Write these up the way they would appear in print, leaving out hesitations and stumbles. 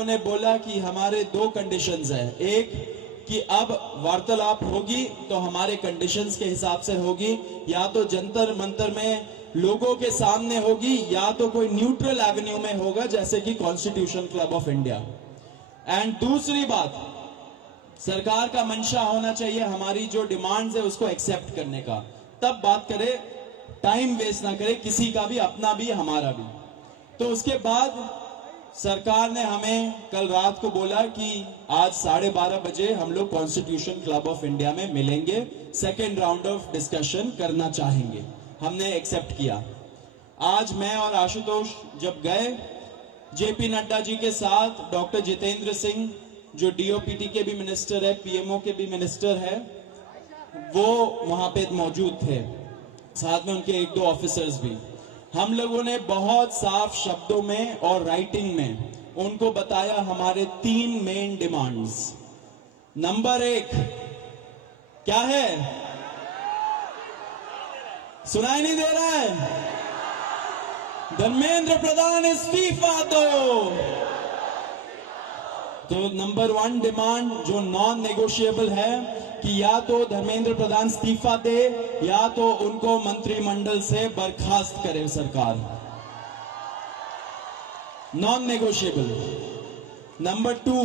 लोगों ने बोला कि हमारे दो कंडीशंस हैं। एक कि अब वार्तालाप होगी तो हमारे कंडीशंस के हिसाब से होगी, या तो जंतर मंतर में लोगों के सामने होगी, या तो कोई न्यूट्रल एवेन्यू में होगा जैसे कि constitution club of India. And दूसरी बात, सरकार का मंशा होना चाहिए हमारी जो डिमांड्स है उसको एक्सेप्ट करने का, तब बात करे, टाइम वेस्ट ना करे किसी का भी, अपना भी हमारा भी। तो उसके बाद सरकार ने हमें कल रात को बोला कि आज 12:30 बजे हम लोग कॉन्स्टिट्यूशन क्लब ऑफ इंडिया में मिलेंगे, सेकेंड राउंड ऑफ डिस्कशन करना चाहेंगे। हमने एक्सेप्ट किया। आज मैं और आशुतोष जब गए, जेपी नड्डा जी के साथ डॉक्टर जितेंद्र सिंह जो डीओपीटी के भी मिनिस्टर है, पीएमओ के भी मिनिस्टर है, वो वहां पे मौजूद थे, साथ में उनके एक दो ऑफिसर्स भी। हम लोगों ने बहुत साफ शब्दों में और राइटिंग में उनको बताया हमारे 3 मेन डिमांड्स। नंबर 1 क्या है? सुनाई नहीं दे रहा है? धर्मेंद्र प्रधान इस्तीफा दो। तो नंबर 1 डिमांड जो नॉन नेगोशिएबल है कि या तो धर्मेंद्र प्रधान इस्तीफा दे या तो उनको मंत्रिमंडल से बर्खास्त करे सरकार, नॉन नेगोशिएबल। नंबर 2,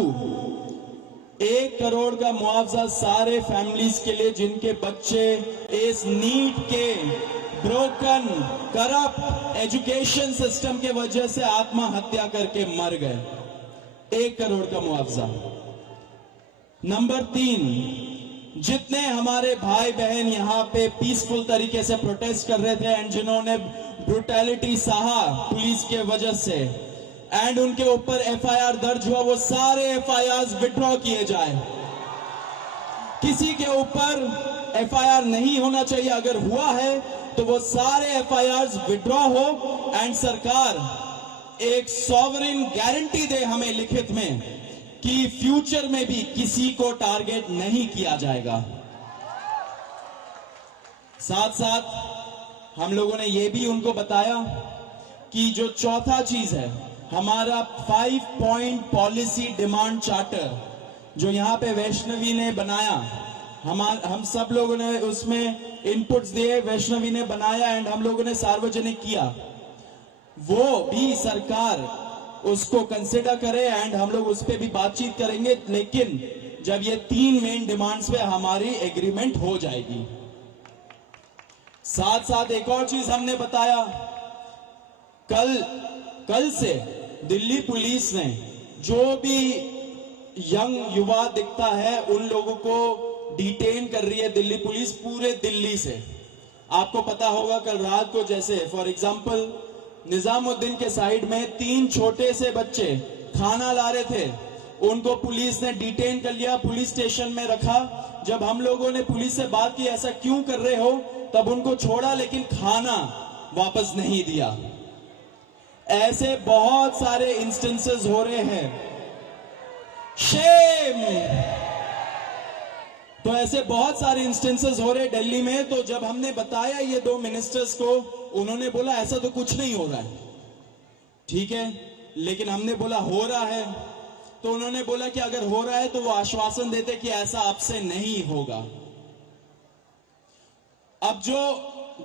1 करोड़ का मुआवजा सारे फैमिलीज के लिए जिनके बच्चे इस नीट के ब्रोकन करप्ट एजुकेशन सिस्टम के वजह से आत्महत्या करके मर गए, 1 करोड़ का मुआवजा। नंबर 3, जितने हमारे भाई बहन यहाँ पे पीसफुल तरीके से प्रोटेस्ट कर रहे थे एंड जिन्होंने ब्रुटैलिटी सहा पुलिस के वजह से एंड उनके ऊपर एफआईआर दर्ज हुआ, वो सारे एफआईआर विड्रॉ किए जाए। किसी के ऊपर एफआईआर नहीं होना चाहिए, अगर हुआ है तो वो सारे एफआईआर विड्रॉ हो एंड सरकार एक सॉवरेन गारंटी दे हमें लिखित में कि फ्यूचर में भी किसी को टारगेट नहीं किया जाएगा। साथ साथ हम लोगों ने यह भी उनको बताया कि जो चौथा चीज है हमारा 5 पॉइंट पॉलिसी डिमांड चार्टर जो यहां पे वैष्णवी ने बनाया, हम सब लोगों ने उसमें इनपुट्स दिए, वैष्णवी ने बनाया एंड हम लोगों ने सार्वजनिक किया, वो भी सरकार उसको कंसिडर करे एंड हम लोग उस पर भी बातचीत करेंगे, लेकिन जब ये 3 मेन डिमांड्स पे हमारी एग्रीमेंट हो जाएगी। साथ साथ एक और चीज हमने बताया, कल से दिल्ली पुलिस ने जो भी यंग युवा दिखता है उन लोगों को डिटेन कर रही है दिल्ली पुलिस पूरे दिल्ली से। आपको पता होगा कल रात को जैसे फॉर एग्जांपल निजामुद्दीन के साइड में 3 छोटे से बच्चे खाना ला रहे थे, उनको पुलिस ने डिटेन कर लिया, पुलिस स्टेशन में रखा। जब हम लोगों ने पुलिस से बात की ऐसा क्यों कर रहे हो, तब उनको छोड़ा लेकिन खाना वापस नहीं दिया। ऐसे बहुत सारे इंस्टेंसेस हो रहे हैं, शेम। तो ऐसे बहुत सारे इंस्टेंसेस हो रहे दिल्ली में। तो जब हमने बताया ये 2 मिनिस्टर्स को, उन्होंने बोला ऐसा तो कुछ नहीं हो रहा है। ठीक है, लेकिन हमने बोला हो रहा है, तो उन्होंने बोला कि अगर हो रहा है तो वो आश्वासन देते कि ऐसा आपसे नहीं होगा। अब जो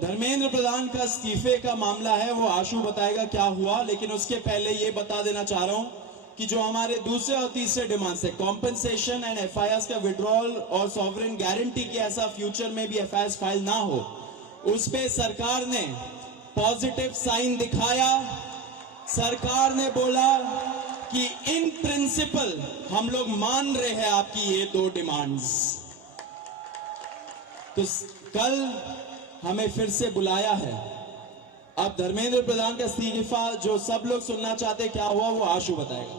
धर्मेंद्र प्रधान का इस्तीफे का मामला है वो आशु बताएगा क्या हुआ, लेकिन उसके पहले ये बता देना चाह रहा हूं कि जो हमारे दूसरे और तीसरे डिमांड्स है, कॉम्पेंसेशन एंड एफआईआर का विड्रॉल और सॉवरेन गारंटी की ऐसा फ्यूचर में भी एफआईआर फाइल ना हो, उस पे सरकार ने पॉजिटिव साइन दिखाया। सरकार ने बोला कि इन प्रिंसिपल हम लोग मान रहे हैं आपकी ये 2 डिमांड्स। तो कल हमें फिर से बुलाया है। अब धर्मेंद्र प्रधान का इस्तीफा जो सब लोग सुनना चाहते क्या हुआ वो आशु बताएगा।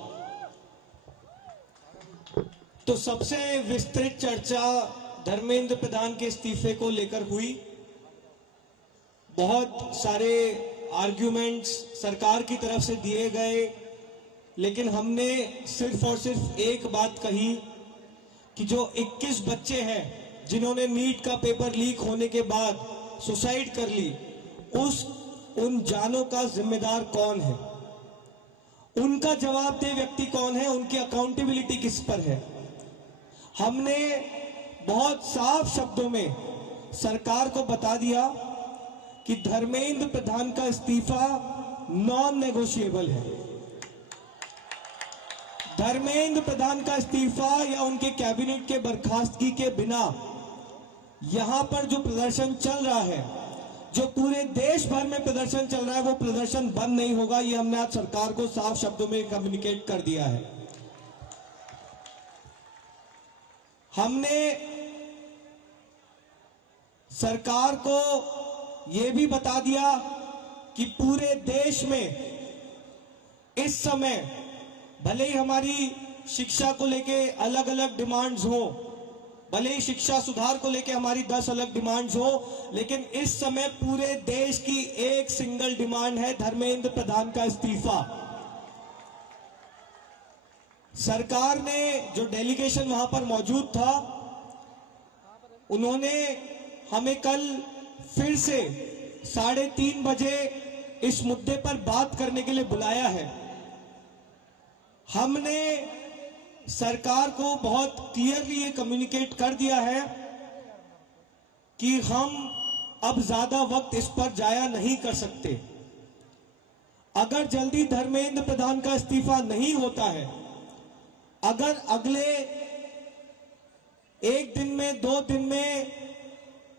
तो सबसे विस्तृत चर्चा धर्मेंद्र प्रधान के इस्तीफे को लेकर हुई। बहुत सारे आर्ग्यूमेंट्स सरकार की तरफ से दिए गए, लेकिन हमने सिर्फ और सिर्फ एक बात कही कि जो 21 बच्चे हैं जिन्होंने नीट का पेपर लीक होने के बाद सुसाइड कर ली, उन जानों का जिम्मेदार कौन है। उनका जवाबदेह व्यक्ति कौन है, उनकी अकाउंटेबिलिटी किस पर है। हमने बहुत साफ शब्दों में सरकार को बता दिया कि धर्मेंद्र प्रधान का इस्तीफा नॉन नेगोशिएबल है। धर्मेंद्र प्रधान का इस्तीफा या उनके कैबिनेट के बर्खास्तगी के बिना यहां पर जो प्रदर्शन चल रहा है, जो पूरे देश भर में प्रदर्शन चल रहा है, वो प्रदर्शन बंद नहीं होगा। ये हमने आज सरकार को साफ शब्दों में कम्युनिकेट कर दिया है। हमने सरकार को यह भी बता दिया कि पूरे देश में इस समय भले ही हमारी शिक्षा को लेके अलग अलग डिमांड्स हो, भले ही शिक्षा सुधार को लेके हमारी 10 अलग डिमांड्स हो, लेकिन इस समय पूरे देश की एक सिंगल डिमांड है, धर्मेंद्र प्रधान का इस्तीफा। सरकार ने जो डेलीगेशन वहां पर मौजूद था, उन्होंने हमें कल फिर से 3:30 बजे इस मुद्दे पर बात करने के लिए बुलाया है। हमने सरकार को बहुत क्लियरली ये कम्युनिकेट कर दिया है कि हम अब ज्यादा वक्त इस पर जाया नहीं कर सकते। अगर जल्दी धर्मेंद्र प्रधान का इस्तीफा नहीं होता है, अगर अगले 1 दिन में 2 दिन में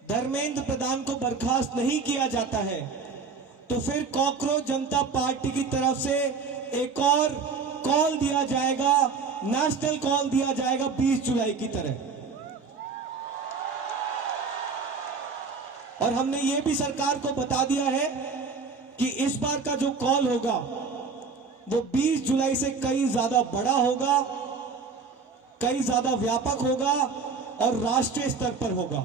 धर्मेंद्र प्रधान को बर्खास्त नहीं किया जाता है, तो फिर कॉकरोच जनता पार्टी की तरफ से एक और कॉल दिया जाएगा, नेशनल कॉल दिया जाएगा 20 जुलाई की तरह। और हमने ये भी सरकार को बता दिया है कि इस बार का जो कॉल होगा वो 20 जुलाई से कई ज्यादा बड़ा होगा, कई ज्यादा व्यापक होगा और राष्ट्रीय स्तर पर होगा।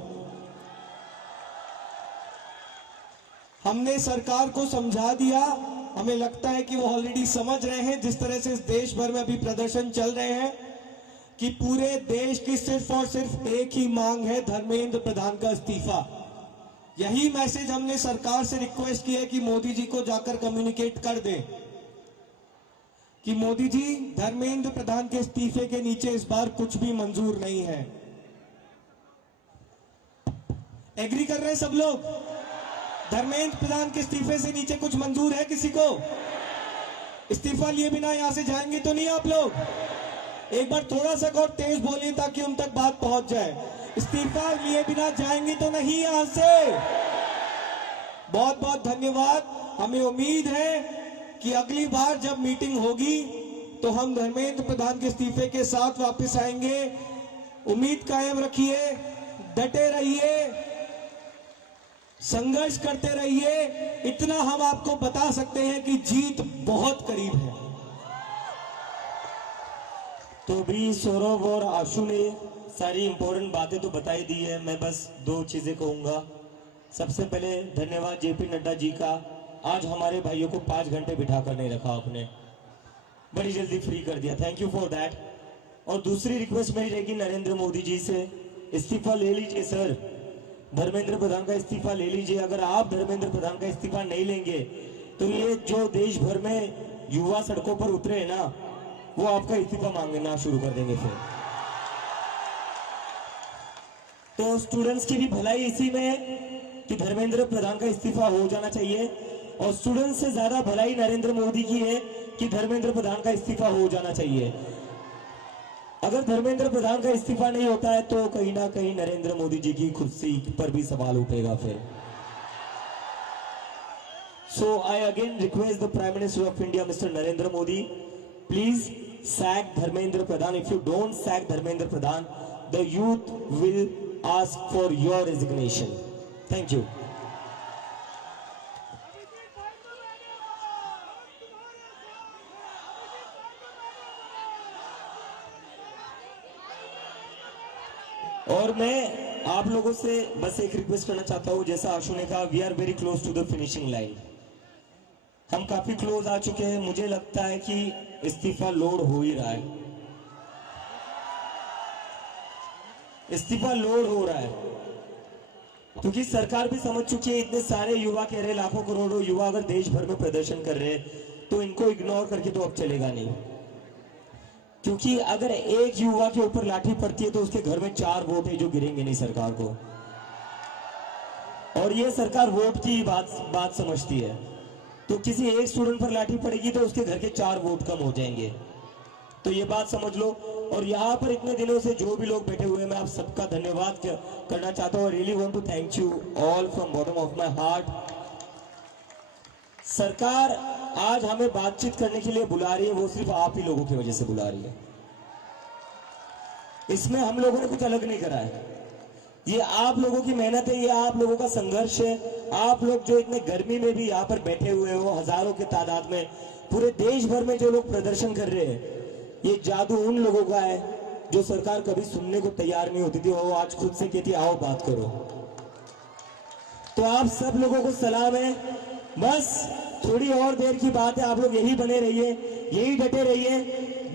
हमने सरकार को समझा दिया, हमें लगता है कि वो ऑलरेडी समझ रहे हैं, जिस तरह से इस देश भर में अभी प्रदर्शन चल रहे हैं, कि पूरे देश की सिर्फ और सिर्फ एक ही मांग है, धर्मेंद्र प्रधान का इस्तीफा। यही मैसेज हमने सरकार से रिक्वेस्ट की है कि मोदी जी को जाकर कम्युनिकेट कर दें कि मोदी जी, धर्मेंद्र प्रधान के इस्तीफे के नीचे इस बार कुछ भी मंजूर नहीं है। एग्री कर रहे हैं सब लोग? धर्मेंद्र प्रधान के इस्तीफे से नीचे कुछ मंजूर है किसी को? इस्तीफा लिए बिना यहां से जाएंगे तो नहीं आप लोग? एक बार थोड़ा सा और तेज बोलिए ताकि उन तक बात पहुंच जाए। इस्तीफा लिए बिना जाएंगे तो नहीं यहां से? बहुत बहुत धन्यवाद। हमें उम्मीद है कि अगली बार जब मीटिंग होगी तो हम धर्मेंद्र प्रधान के इस्तीफे के साथ वापस आएंगे। उम्मीद कायम रखिए, डटे रहिए, संघर्ष करते रहिए। इतना हम आपको बता सकते हैं कि जीत बहुत करीब है। तो भी सौरभ और आशु ने सारी इंपॉर्टेंट बातें तो बताई दी है। मैं बस 2 चीजें कहूंगा। सबसे पहले धन्यवाद जेपी नड्डा जी का, आज हमारे भाइयों को 5 घंटे बिठा कर नहीं रखा आपने, बड़ी जल्दी फ्री कर दिया, थैंक यू फॉर दैट। और दूसरी रिक्वेस्ट मेरी रहेगी नरेंद्र मोदी जी से, इस्तीफा ले लीजिए सर, धर्मेंद्र प्रधान का इस्तीफा ले लीजिए। अगर आप धर्मेंद्र प्रधान का इस्तीफा नहीं लेंगे तो ये जो देश भर में युवा सड़कों पर उतरे हैं ना, वो आपका इस्तीफा मांगना शुरू कर देंगे फिर। तो स्टूडेंट्स की भी भलाई इसी में है कि धर्मेंद्र प्रधान का इस्तीफा हो जाना चाहिए, और स्टूडेंट्स से ज्यादा भलाई नरेंद्र मोदी की है कि धर्मेंद्र प्रधान का इस्तीफा हो जाना चाहिए। अगर धर्मेंद्र प्रधान का इस्तीफा नहीं होता है तो कहीं ना कहीं नरेंद्र मोदी जी की कुर्सी पर भी सवाल उठेगा फिर। So I again request the prime minister of India mister Narendra Modi, please sack Dharmendra Pradhan. If you don't sack Dharmendra Pradhan, the youth will ask for your resignation. Thank you. और मैं आप लोगों से बस एक रिक्वेस्ट करना चाहता हूं, जैसा आशु ने कहा, we are very close to the finishing line. हम काफी क्लोज आ चुके हैं। मुझे लगता है कि इस्तीफा लोड हो ही रहा है, इस्तीफा लोड हो रहा है, क्योंकि सरकार भी समझ चुकी है। इतने सारे युवा कह रहे, लाखों करोड़ों युवा अगर देश भर में प्रदर्शन कर रहे हैं तो इनको इग्नोर करके तो अब चलेगा नहीं, क्योंकि अगर एक युवा के ऊपर लाठी पड़ती है तो उसके घर में 4 वोट है जो गिरेंगे नहीं सरकार को, और ये सरकार वोट की बात समझती है। तो किसी एक स्टूडेंट पर लाठी पड़ेगी तो उसके घर के 4 वोट कम हो जाएंगे, तो ये बात समझ लो। और यहाँ पर इतने दिनों से जो भी लोग बैठे हुए हैं, मैं आप सबका धन्यवाद करना चाहता हूँ। Really want to thank you all from bottom of my heart. सरकार आज हमें बातचीत करने के लिए बुला रही है, वो सिर्फ आप ही लोगों की वजह से बुला रही है। इसमें हम लोगों ने कुछ अलग नहीं करा है, ये आप लोगों की मेहनत है, ये आप लोगों का संघर्ष है। आप लोग जो इतने गर्मी में भी यहाँ पर बैठे हुए हो, हजारों के तादाद में, पूरे देश भर में जो लोग प्रदर्शन कर रहे हैं, ये जादू उन लोगों का है जो सरकार कभी सुनने को तैयार नहीं होती थी, वो आज खुद से कहती आओ बात करो। तो आप सब लोगों को सलाम है, बस थोड़ी और देर की बात है, आप लोग यही बने रहिए, यही डटे रहिए,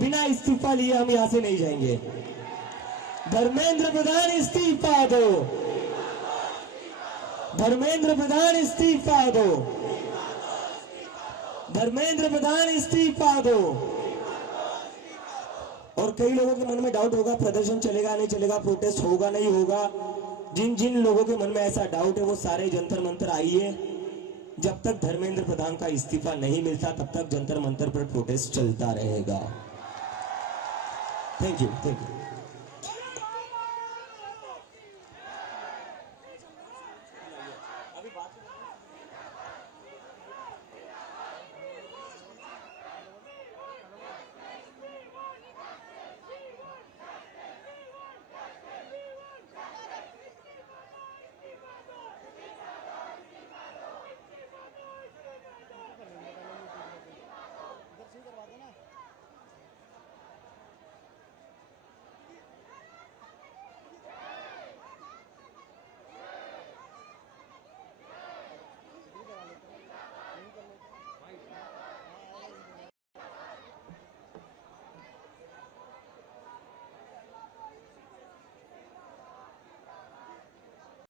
बिना इस्तीफा लिए हम यहां से नहीं जाएंगे। धर्मेंद्र प्रधान इस्तीफा दो, धर्मेंद्र प्रधान इस्तीफा दो, धर्मेंद्र प्रधान इस्तीफा दो। और कई लोगों के मन में डाउट होगा प्रदर्शन चलेगा नहीं चलेगा, प्रोटेस्ट होगा नहीं होगा। जिन जिन लोगों के मन में ऐसा डाउट है वो सारे जंतर मंतर आइए। जब तक धर्मेंद्र प्रधान का इस्तीफा नहीं मिलता तब तक जंतर मंतर पर प्रोटेस्ट चलता रहेगा। Thank you, thank you.